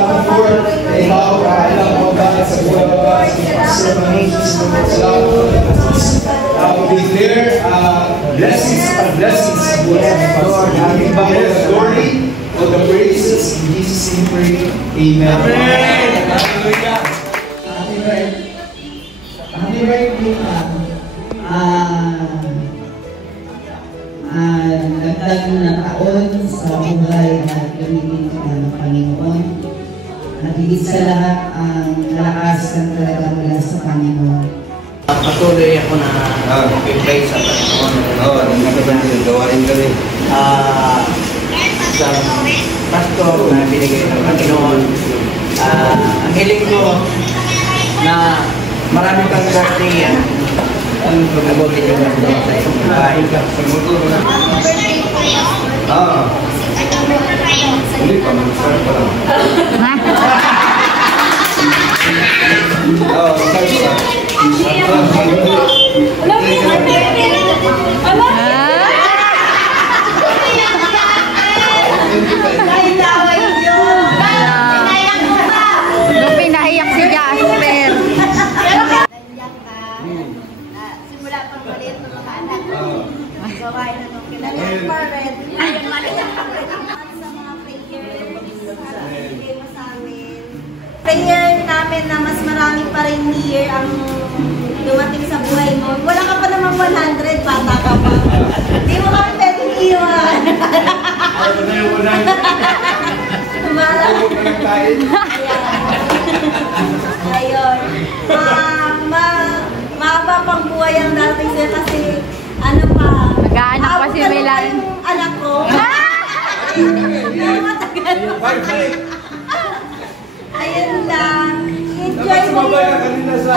comfort na ikaw, alam mo ba, sa buhay ba, sa pastor ng Jesus, will be there, blessings upon blessings sa buhay ng pastor. Aming ba the glory, all the praises, in Jesus' name pray, Amen. Amen! Hallelujah! Happy birthday ka. Dagdag na taon sa buhay at gamitin ka ng Panginoon. At higit sa lahat, ang kalakasan talaga mula sa Panginoon. Patuloy ako na pipray sa Panginoon. Oo, nagkakaroon gawain ka rin. Sa pastor na binigay ng Panginoon, ang hiling ko na marami kang birthday yan. Ang pag-abutin yung mga sa isang bahay. Hindi pa, mag-start pa lang. Nung pinahiyak si Jasper. Simula pang maliit ng mga anak. Gawain na nung kinalang parent. Sa mga prayer mo sa amin. Prayer namin na mas marami pa rin year ang dumating sa buhay mo. Wala ka pa namang 100, bata ka pa. Hindi mo kami pwedeng iwan. Ano na yung 100? Ayun. Mahaba pang buhay ang dating sila kasi ano pa. Mag-aanak pa si Milan. Yung anak ko. Ayun lang. Enjoy mo kanina sa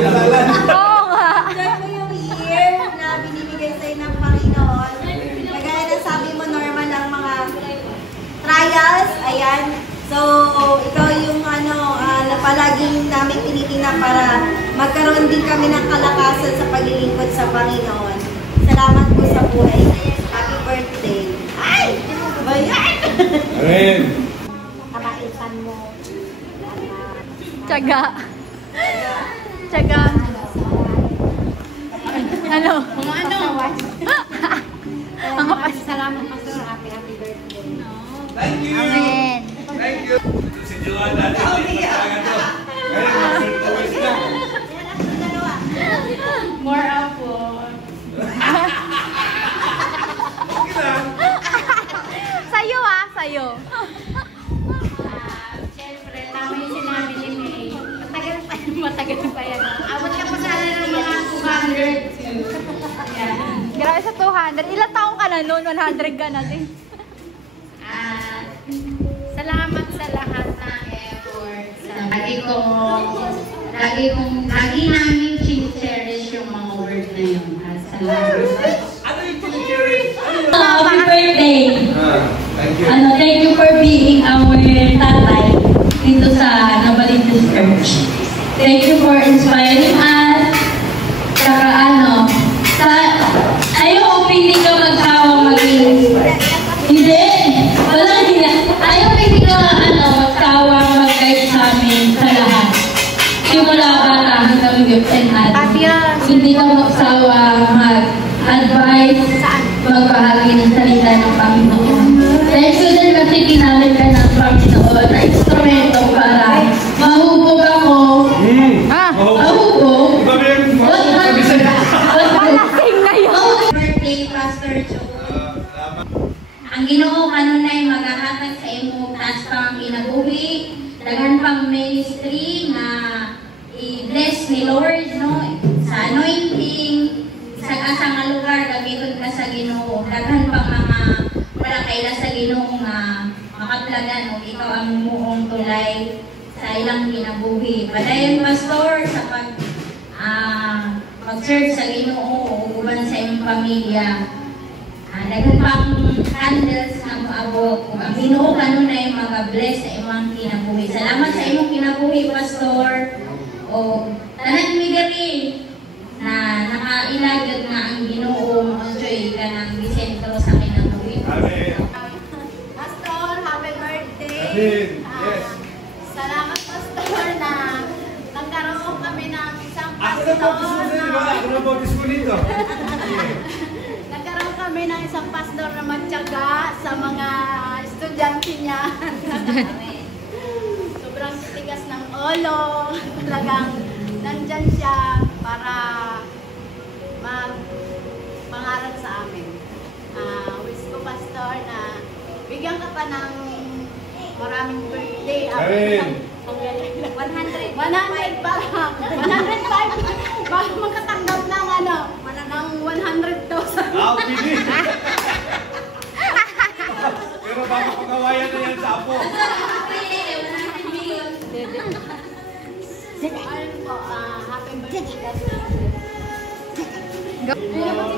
lalan. Oo nga. enjoy mo yung year na binibigay sa'yo ng Panginoon. Kagaya na sabi mo, normal ang mga trials. Ayan. So, ikaw yung na palaging namin tinitingnan para magkaroon din kami ng kalakasan sa paglilingkod sa Panginoon. Salamat po sa buhay. Happy birthday. Ay! Ba yan? Amen. Kabaitan mo. Tiyaga. Tiyaga. Ano? Mga Salamat, Pastor. Happy birthday. Thank you. Amen. Thank you. Si Joanne natin. Ngayon, mag-surprise na. More apo. Sa'yo sa'yo. Siyempre, tama yung sinabi ni May. Matagal pa yan. Abot ka pa sana ng mga 200. Yan. Grabe sa 200. Ilang taong ka na noon? 100 ka na din. Salamat sa lahat ng effort. Lagi namin cherish yung mga word na yun. Salamat. Ano yung cherish? Happy birthday! Thank you. Thank you for being our tatay dito sa Navalitos Church. Thank you for inspiring us. Saka ayaw hindi ka magsawang maging. Hindi! Walang hindi. Ayaw hindi ka magsawang mag-guide sa amin sa lahat. Simula bata hanggang youth and adult. Hindi ka magsawang mag-advise, magbahagi ng salita ng Panginoon. Dahil ko din kasi ginamit ka ng Panginoon na instrumento para mahubog ako. Mahubog? Palasing na yun. Birthday, Pastor Joe. Ang Ginoo kanunay maghahatag sa imo taas pang kinabuhi, daghan pang ministry na i-bless ni Lord sa anointing sa asa nga lugar gamiton ka sa Ginoo. Daghan pang mga wala kaila sa Ginoo nga makaplagan ikaw ang muong tulay sa ilang kinabuhi. Padayon pastor sa pag-serve sa Ginoo uban sa imong pamilya. Daghan pang candles na moabot. Kung ang Ginoo kanunay mga-bless sa imong kinabuhi. Salamat sa imong kinabuhi, Pastor. O tanan mi diri na nakailagyod na ang Ginoo mo-enjoy ka ng bisentro sa kinabuhi. Amen. Pastor, happy birthday. Amen. Yes. tiyaga sa mga estudyante niya. Sobrang tigas ng ulo. Talagang nandyan siya para pangarap sa amin. Wish ko, Pastor, na bigyan ka pa ng maraming birthday. Amen. 100 pa lang. 105. Baka makatanggap ng ng 100,000. Pili. Pero baka pagawayan na yan sa apo. Ayun po, happy birthday.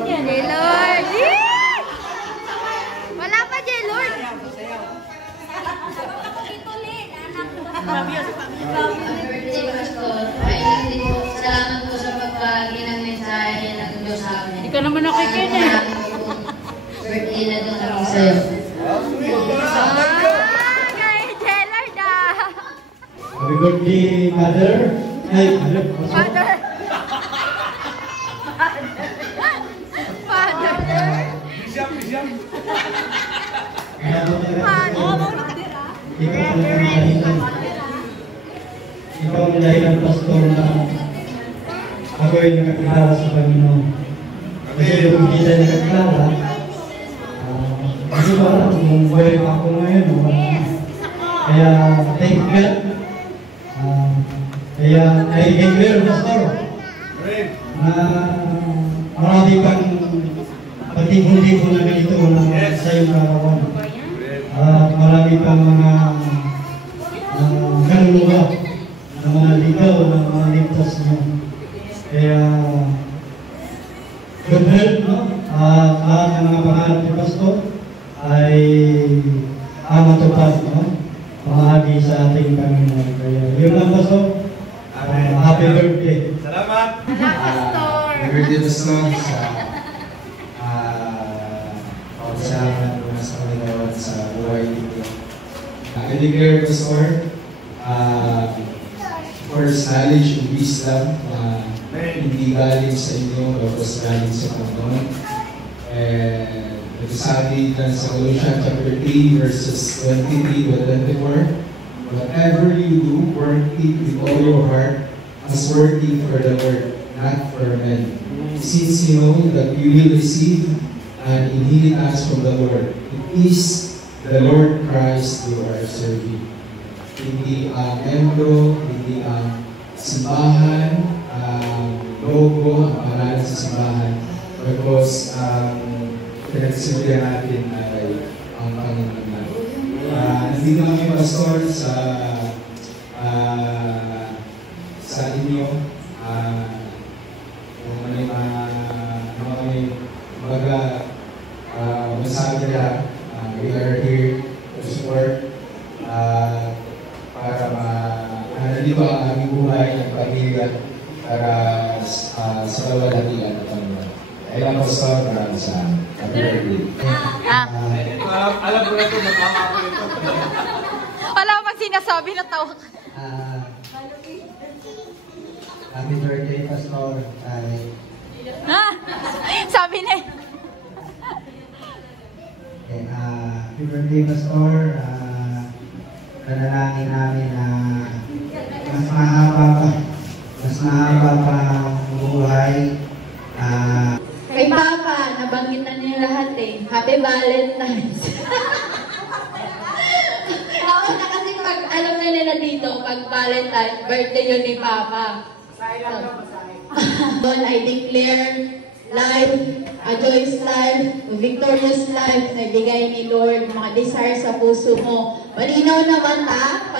J-Lord! Wala pa, J-Lord! Birthday, Pastor. Ay, salamat po sa pagbagi ng mensahe ng Diyos sa amin. Hindi ka naman nakikinig. Birthday na doon kami sa'yo. Kay J-Lord Happy birthday, Mother. Ay, Mother. Father! Father! Bishop. Ikaw ang dahilan, Pastor, na ako ay nakakilala sa Panginoon. Kasi kung hindi tayo nakakilala, kasi parang kung buhay pa ako ngayon, kaya thank God. Kaya nai-declare, Pastor, na marami pang patibong-tibong na ganito na sa iyong karawan. Marami pang mga kaluluwa na mga ligaw, na mga ligtas mo. Kaya good health, no? Lahat ng mga pangarap ni Pastor ay matupad, no? Pamahagi sa ating Panginoon. Kaya yun lang, Pastor. Happy birthday. Salamat. Happy birthday, Pastor. Sa mga sa Panginoon sa buhay nito. I declare, Pastor, first knowledge and wisdom na hindi galing sa inyo, tapos galing sa Panginoon. And nagsasabi lang sa Colossians chapter 3, verses 23 to 24, whatever you do, work it with all your heart as working for the Lord, not for men. Since you know that you will receive an inheritance from the Lord, it is the Lord Christ you are serving. Hindi ang membro, hindi ang simbahan, logo, ang pangalan sa simbahan, because pinagsimula natin ay ang Panginoon natin. Nandito kami, Pastor, sa inyo, kung may masabi na we are here to support para nandito ang aming buhay ng pamilya para sa kawalhatian ng Panginoon. Ayun po, Pastor, maraming salamat. Happy birthday. Alam ko na ito, magkama ko ito. Wala pa sinasabi na tawa ka. Happy birthday, Pastor. Sabi na Happy birthday, Pastor. Panalangin namin na mas mahaba pa ang buhay. Kay Papa, nabanggitan niya lahat eh. Happy Valentine's. Oo na kasi pag alam na nila dito, pag Valentine's, birthday yun ni Papa. I declare life, a joyous life, a victorious life na ibigay ni Lord, mga desire sa puso mo. Malinaw na mata,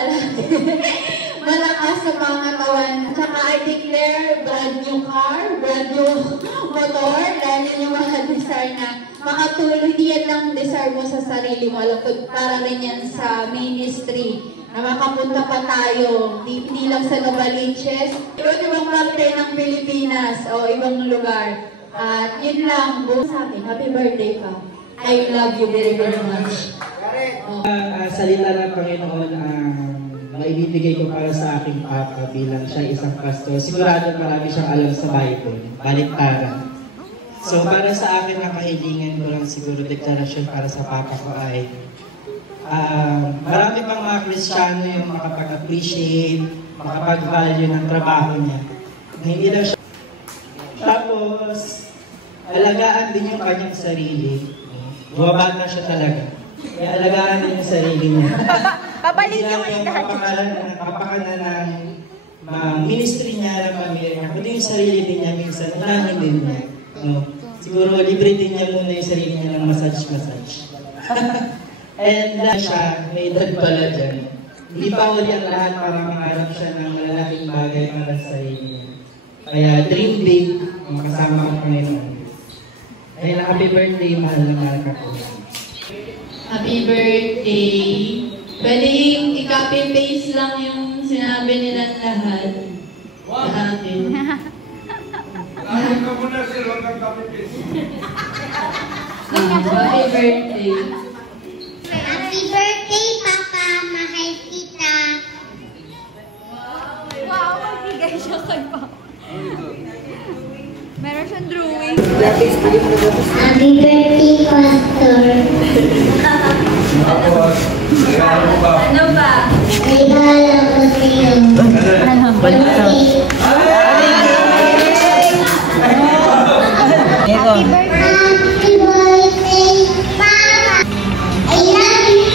malakas sa pangatawan. Tsaka I declare brand new car, brand new motor, dahil yung mga desire na makatuloy. Hindi yan lang desire mo sa sarili mo, alam ko para rin yan sa ministry. Na makapunta pa tayo, hindi lang sa Novaliches, ibang parte ng Pilipinas o ibang lugar. At yun lang, buong sa akin. Happy birthday pa. I love you very, very much. Salita ng Panginoon ang maibibigay ko para sa aking papa bilang siya isang pastor. Sigurado marami siyang alam sa Bible. Baliktaran. So para sa akin, ang kahilingan ko lang siguro deklarasyon para sa papa ko ay marami pang mga Kristiyano yung makapag-appreciate, makapag-value ng trabaho niya. Hindi daw siya. Tapos, alagaan din yung kanyang sarili. Bumabata siya talaga. Kaya alagaan din yung sarili niya. Babalik yung kapakanan ng ministry niya, ng pamilya niya. Kundi yung sarili din niya, minsan, unahin din niya. Siguro, libre din niya muna yung sarili niya ng massage. And siya, may edad pala dyan. Hindi pa uli ang lahat para mangarap siya ng malalaking bagay para sa sarili niya. Kaya dream big, kasama ang Panginoon. Kaya happy birthday, mahal na mahal ka po. Happy birthday. Pwedeng i-copy paste lang yung sinabi nila lahat. Sa atin. Happy birthday. Happy birthday, Papa! Mahal kita! Wow, magbigay siya kay Papa. Meron siyang drawing. Happy birthday, Pastor! Ano ba? Regalo ko sa'yo. Birthday! Happy birthday! Happy birthday, Papa! I love you!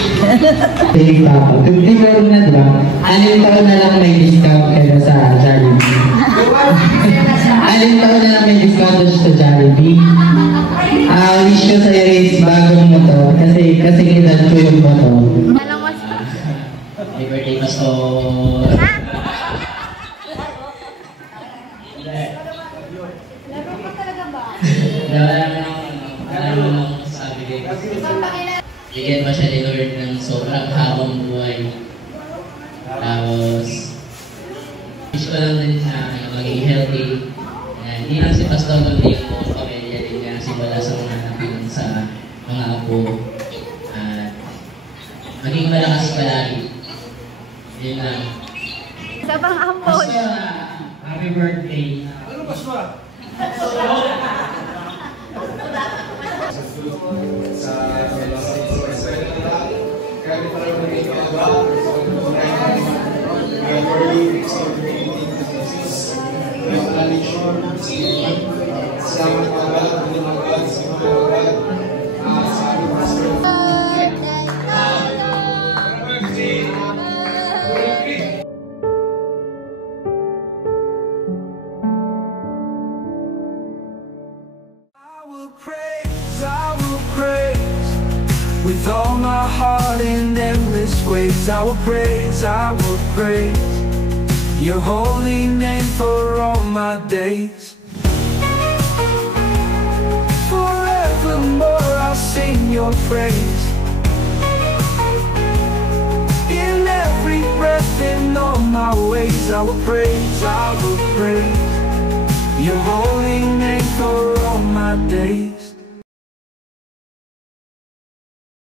Sige pa ako. Tignan na lang. 6 taon na lang may discount kayo sa Jollibee. 6 taon na lang may discount sa Jollibee. Wish ko sa'yo is bagong motor kasi edad ko yung motor. Happy birthday, Pastor! Laro ka talaga ba? Alam mo sabi ko. Bigyan pa siya ni Lord ng sobrang habang buhay. Tapos, wish ko lang din na maging healthy. Hindi lang si Pastor, kundi yung buong pamilya din niya simula sa mga napilang sa mga apo. At maging malakas palagi. Yun lang. Sa pang ampon. Happy birthday. Ano ba siya? With all my heart in endless ways, I will praise your holy name for all my days. Forevermore I'll sing your praise. In every breath, in all my ways, I will praise your holy name for all my days.